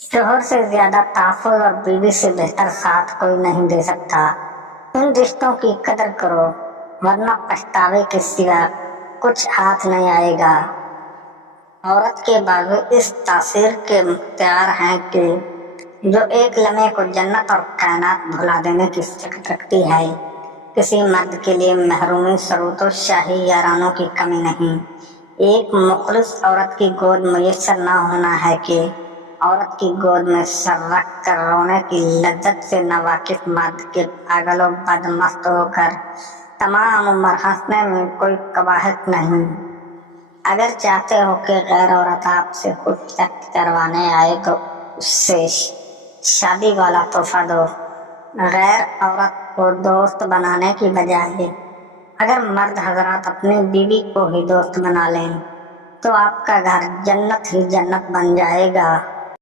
शोहर से ज्यादा तहफ़्फ़ुज़ और बीवी से बेहतर साथ कोई नहीं दे सकता। इन रिश्तों की कदर करो, वरना पछतावे के सिवा कुछ हाथ नहीं आएगा। औरत के बाजू इस तासीर के मुख्तियार हैं कि जो एक लम्हे को जन्नत और कायनात भुला देने की शक्ति रखती है। किसी मर्द के लिए महरूमी सरूतो शाही यारानों की कमी नहीं। एक मुखलिस औरत की गोद मुयस्सर न होना है कि औरत की गोद में सर रख कर रोने की लज्जत से नावाकिफ मर्द के पागल और बदमस्त होकर तमाम उम्र हंसने में कोई कबाहत नहीं। अगर चाहते हो कि गैर औरत आपसे कुछ चक करवाने आए तो उससे शादी वाला तोहफा दो। गैर औरत को दोस्त बनाने की बजाय अगर मर्द हजरात अपनी बीवी को ही दोस्त बना लें तो आपका घर जन्नत ही जन्नत बन जाएगा।